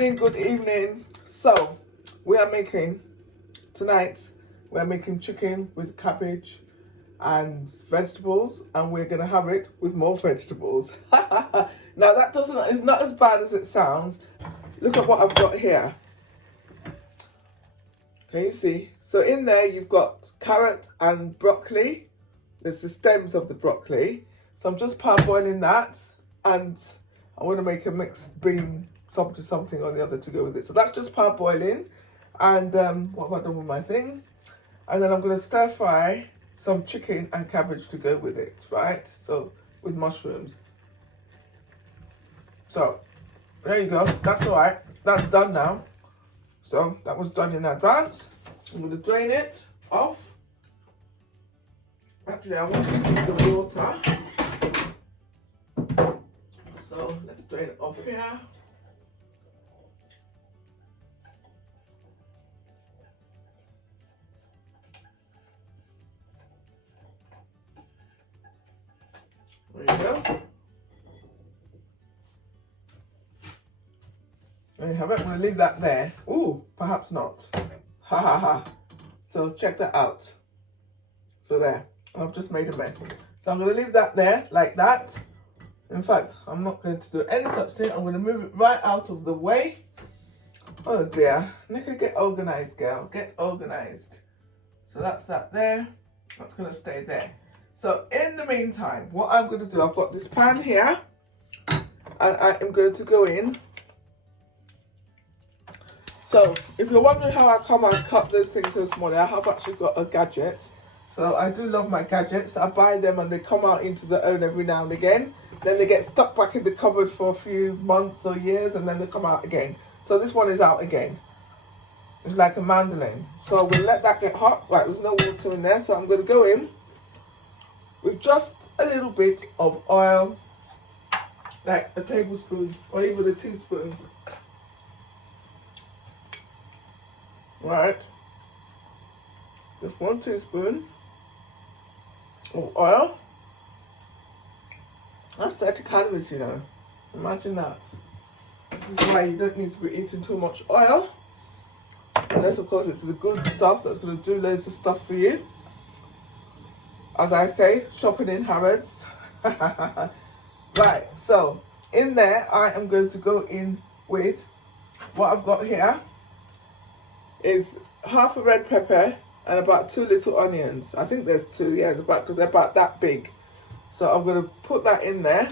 good evening. So, we are making, tonight, we are making chicken with cabbage and vegetables, and we're going to have it with more vegetables. Now, that it's not as bad as it sounds. Look at what I've got here. Can you see? So in there, you've got carrot and broccoli. There's the stems of the broccoli. So I'm just parboiling that, and I want to make a mixed bean something or the other to go with it. So that's just parboiling. And what have I done with my thing? And then I'm going to stir fry some chicken and cabbage to go with it, right? So with mushrooms. So there you go. That's all right. That's done now. So that was done in advance. I'm going to drain it off. Actually, I want to keep the water. So let's drain it off here. There you go. There you have it. I'm going to leave that there. Ooh, perhaps not. Ha ha ha. So check that out. So there. I've just made a mess. So I'm going to leave that there like that. In fact, I'm not going to do any such thing. I'm going to move it right out of the way. Oh dear. Nika, get organized, girl. Get organized. So that's that there. That's going to stay there. So in the meantime, what I'm going to do, I've got this pan here. And I am going to go in. So if you're wondering how I come and cut those things this morning, I have actually got a gadget. So I do love my gadgets. I buy them and they come out into the oven every now and again. Then they get stuck back in the cupboard for a few months or years, and then they come out again. So this one is out again. It's like a mandolin. So we'll let that get hot. Right, there's no water in there. So I'm going to go in with just a little bit of oil, like a tablespoon or even a teaspoon. Right. Just 1 teaspoon of oil. That's 30 calories, you know. Imagine that. This is why you don't need to be eating too much oil. Unless, of course, it's the good stuff that's going to do loads of stuff for you. As I say, shopping in Harrods. Right, so in there, I am going to go in with what I've got here is half a red pepper and about 2 little onions. I think there's 2, yeah, it's about, because they're about that big. So I'm going to put that in there.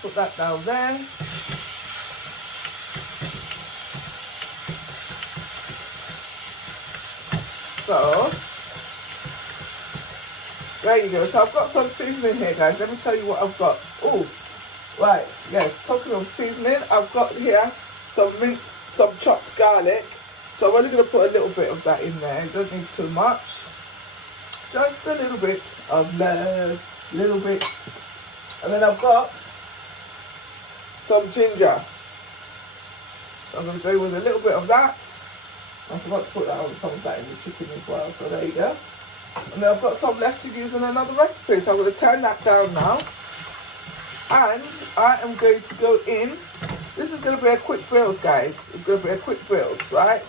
Put that down there. So, there you go. So I've got some seasoning here, guys. Let me tell you what I've got. Oh, right. Yes, talking of seasoning, I've got here some chopped garlic. So I'm only going to put a little bit of that in there. You don't need too much. Just a little bit of love. Little bit. And then I've got some ginger. So I'm going to go with a little bit of that. I forgot to put that on some of that in the chicken as well. So there you go. And then I've got some left to use in another recipe. So I'm going to turn that down now. And I am going to go in. This is going to be a quick build, guys. It's going to be a quick build, right?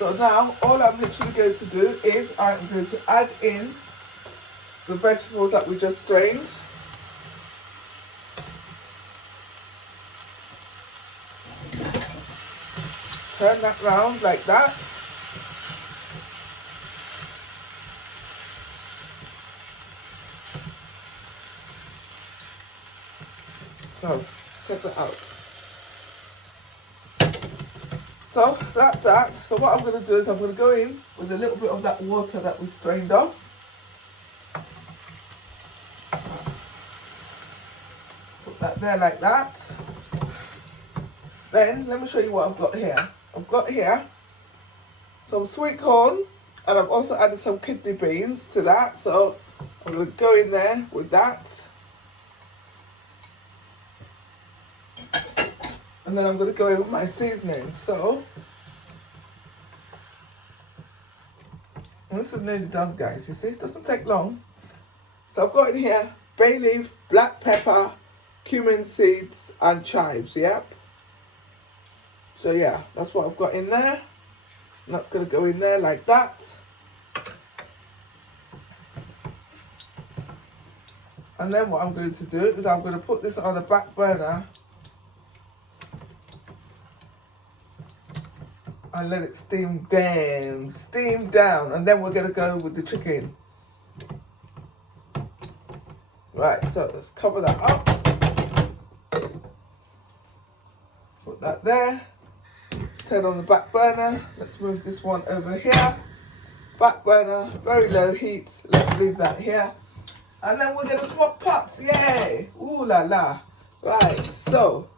So now, all I'm literally going to do is I'm going to add in the vegetables that we just strained. Turn that round like that. So, check that out. So, that's that. So what I'm going to do is I'm going to go in with a little bit of that water that we strained off. Put that there like that. Then, let me show you what I've got here. I've got here some sweet corn, and I've also added some kidney beans to that. So, I'm going to go in there with that. And then I'm going to go in with my seasoning. So, And this is nearly done, guys. You see, it doesn't take long. So I've got in here bay leaf, black pepper, cumin seeds, and chives. Yep. So yeah, that's what I've got in there. And that's going to go in there like that. And then what I'm going to do is I'm going to put this on the back burner and let it steam down, and then we're going to go with the chicken. Right, so let's cover that up. Put that there. Turn on the back burner. Let's move this one over here. Back burner, very low heat. Let's leave that here. And then we're going to swap pots. Yay! Ooh la la. Right, so.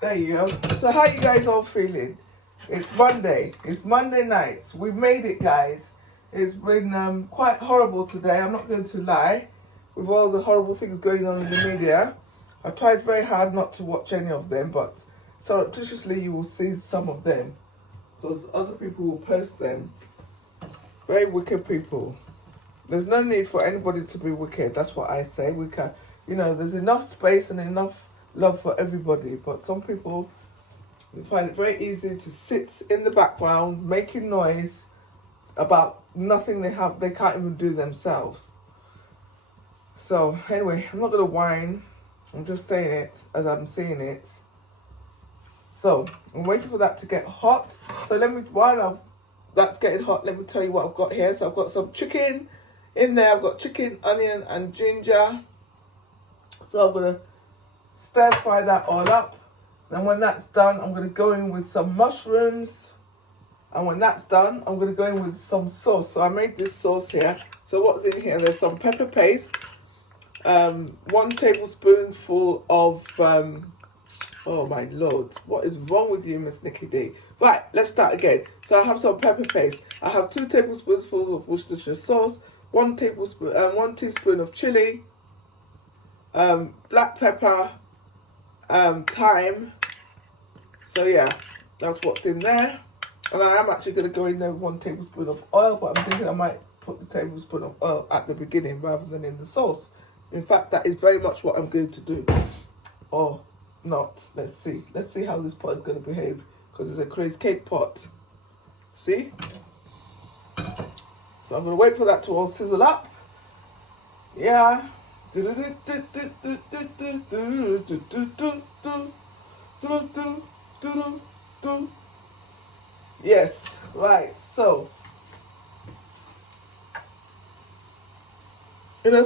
There you go. So how you guys all feeling? It's Monday. It's Monday nights. We made it, guys. It's been quite horrible today. I'm not going to lie. With all the horrible things going on in the media. I tried very hard not to watch any of them, but surreptitiously you will see some of them. Because other people will post them. Very wicked people. There's no need for anybody to be wicked. That's what I say. We can, there's enough space and enough love for everybody. But some people find it very easy to sit in the background making noise about nothing they can't even do themselves. So anyway, I'm not gonna whine. I'm just saying it as I'm seeing it. So I'm waiting for that to get hot. So while that's getting hot, let me tell you what I've got here. So I've got some chicken in there. I've got chicken, onion, and ginger. So I'm gonna stir fry that all up. Then when that's done, I'm gonna go in with some mushrooms. And when that's done, I'm gonna go in with some sauce. So I made this sauce here. So what's in here? There's some pepper paste. 1 tablespoonful of oh my lord, what is wrong with you, Miss Nikki D? Right, let's start again. So I have some pepper paste. I have 2 tablespoonfuls of Worcestershire sauce, 1 teaspoon of chili, black pepper, thyme. So yeah, that's what's in there. And I am actually going to go in there with 1 tablespoon of oil, but I'm thinking I might put the tablespoon of oil at the beginning rather than in the sauce. In fact, that is very much what I'm going to do. Or not. Let's see. Let's see how this pot is going to behave. Because it's a crazy cake pot. See? So I'm going to wait for that to all sizzle up. Yeah. Yes. Right. So.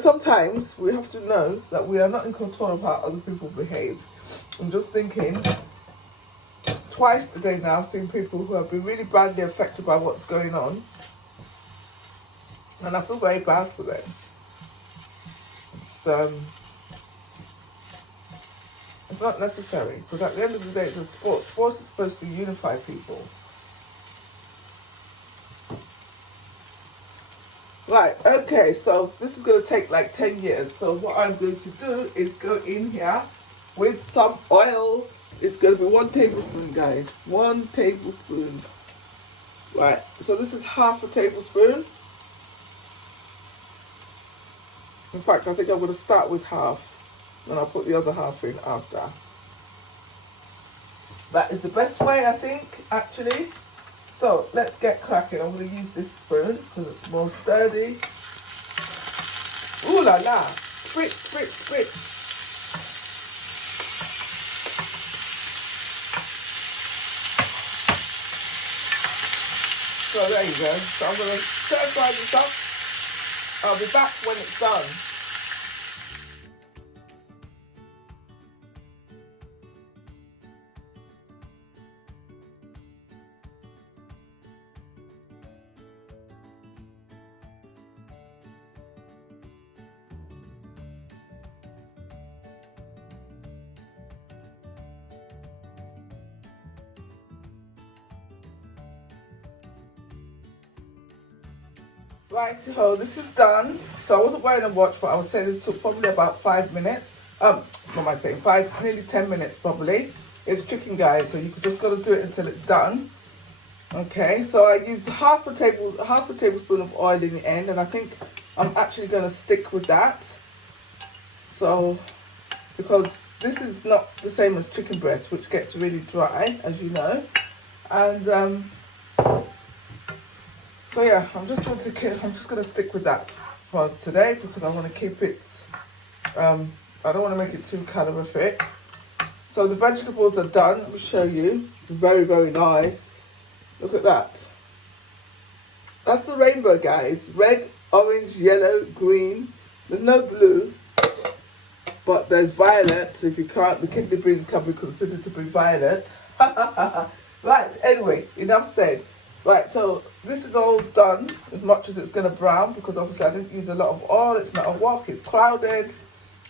Sometimes we have to know that we are not in control of how other people behave. I'm just thinking, twice today now, I've seen people who have been really badly affected by what's going on. And I feel very bad for them. It's not necessary, because at the end of the day, it's a sport. Sport is supposed to unify people. Right, okay, so this is going to take like 10 years. So what I'm going to do is go in here with some oil. It's going to be 1 tablespoon, guys. 1 tablespoon. Right, so this is half a tablespoon. In fact, I think I'm going to start with half. And I'll put the other half in after. That is the best way, I think, actually. So let's get cracking. I'm going to use this spoon because it's more sturdy. Ooh la la. Spritz, spritz, spritz. So there you go. So I'm going to stir fry this up. I'll be back when it's done. Right, so this is done. So I wasn't wearing a watch, but I would say this took probably about 5 minutes. What am I saying? Nearly 10 minutes probably. It's chicken, guys, so you just got to do it until it's done. Okay, so I used half a tablespoon of oil in the end, and I think I'm actually going to stick with that. So, because this is not the same as chicken breast, which gets really dry, as you know. And so yeah, I'm just going to stick with that for today because I want to keep it. I don't want to make it too calorific. So the vegetables are done. Let me show you. Very, very nice. Look at that. That's the rainbow, guys. Red, orange, yellow, green. There's no blue, but there's violet. So if you can't, the kidney beans can be considered to be violet. Right, anyway, enough said. Right, so this is all done as much as it's going to brown because obviously I didn't use a lot of oil. It's not a wok, it's clouded.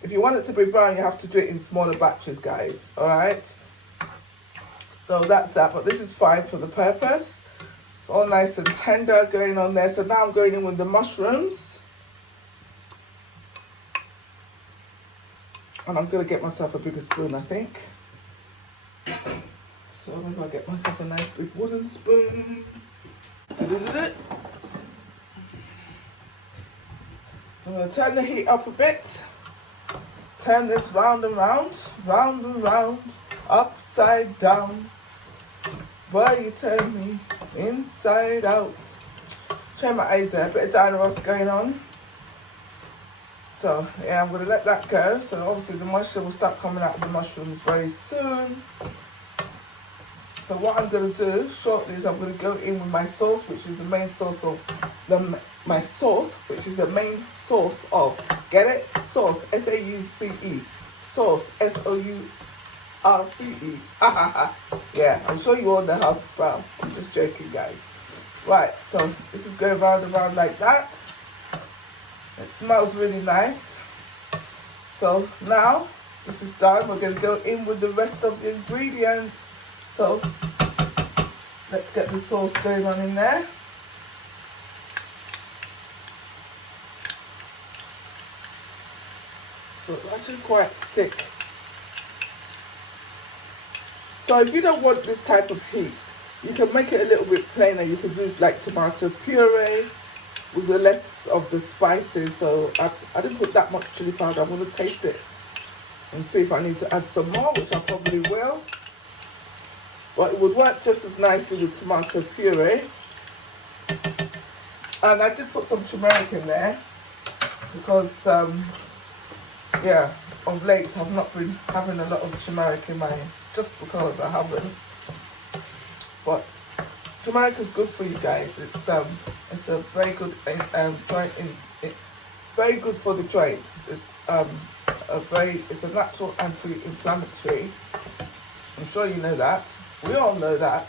If you want it to be brown, you have to do it in smaller batches, guys. All right? So that's that, but this is fine for the purpose. It's all nice and tender going on there. So now I'm going in with the mushrooms. And I'm going to get myself a bigger spoon, I think. So maybe I'll get myself a nice big wooden spoon. I'm going to turn the heat up a bit. Turn this round and round, upside down. Boy, you turn me inside out. Try my eyes there, a bit of Diana Ross going on. So, yeah, I'm going to let that go. So, obviously, the moisture will start coming out of the mushrooms very soon. So, what I'm going to do shortly is I'm going to go in with my sauce, which is the main sauce of my sauce, which is the main sauce of, get it? Sauce, S-A-U-C-E. Sauce, S-O-U-R-C-E. Yeah, I'm sure you all know how to spell. I'm just joking, guys. Right, so this is going round and round like that. It smells really nice. So now this is done. We're going to go in with the rest of the ingredients. So let's get the sauce going on in there. So it's actually quite thick. So if you don't want this type of heat, you can make it a little bit plainer. You could use like tomato puree with the less of the spices. So I didn't put that much chili powder. I want to taste it and see if I need to add some more, which I probably will. But it would work just as nicely with tomato puree. And I did put some turmeric in there because, yeah, of late I've not been having a lot of turmeric in mine, just because I haven't. But turmeric is good for you guys. It's a very good very good for the joints. It's it's a natural anti-inflammatory. I'm sure you know that. We all know that.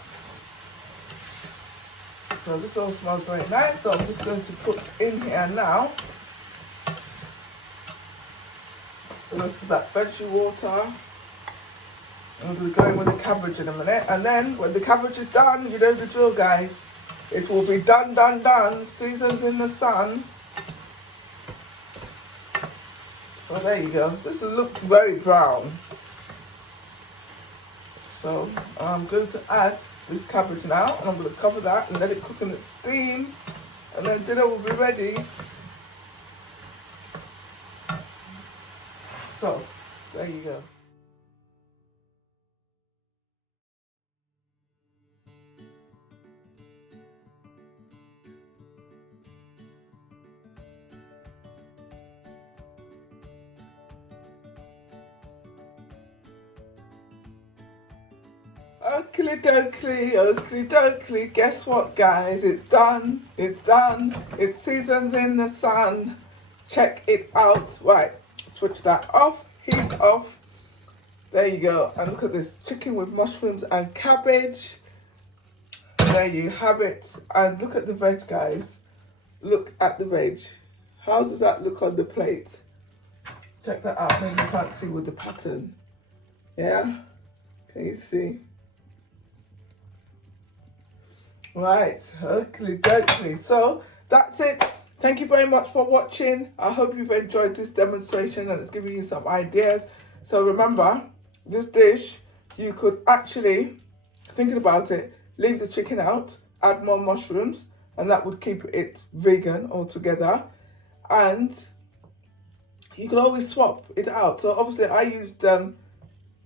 So this all smells very nice. So I'm just going to put in here now the rest of that veggie water. I'm going to go in with the cabbage in a minute. And then when the cabbage is done, you know the drill, guys. It will be done, done, done. Seasons in the sun. So there you go. This looks very brown. So I'm going to add this cabbage now. And I'm going to cover that and let it cook in its steam. And then dinner will be ready. So there you go. Oakley dokley. Guess what, guys? It's done. It's done. It's seasons in the sun. Check it out. Right, switch that off. Heat off. There you go. And look at this chicken with mushrooms and cabbage. There you have it. And look at the veg, guys. Look at the veg. How does that look on the plate? Check that out. Maybe you can't see with the pattern. Yeah? Can you see? Right, oakley. So that's it. Thank you very much for watching. I hope you've enjoyed this demonstration and it's giving you some ideas. So remember, this dish, you could actually, thinking about it, leave the chicken out, add more mushrooms, and that would keep it vegan altogether. And you can always swap it out. So obviously I used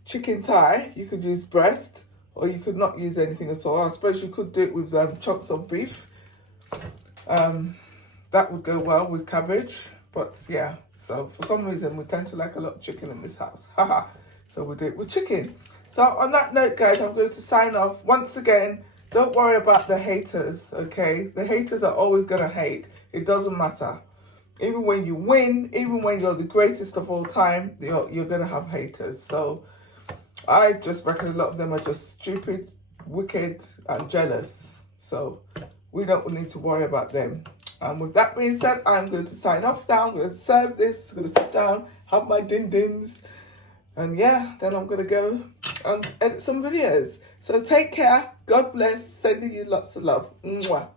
chicken thigh. You could use breast, or you could not use anything at all. I suppose you could do it with chunks of beef. That would go well with cabbage. But yeah, so for some reason we tend to like a lot of chicken in this house. Haha. So we'll do it with chicken. So on that note, guys, I'm going to sign off. Once again, don't worry about the haters, okay? The haters are always going to hate. It doesn't matter. Even when you win, even when you're the greatest of all time, you're going to have haters. So I just reckon a lot of them are just stupid, wicked, and jealous. So we don't need to worry about them. And with that being said, I'm going to sign off now. I'm going to serve this. I'm going to sit down, have my din-dins. And yeah, then I'm going to go and edit some videos. So take care. God bless. Sending you lots of love. Mwah.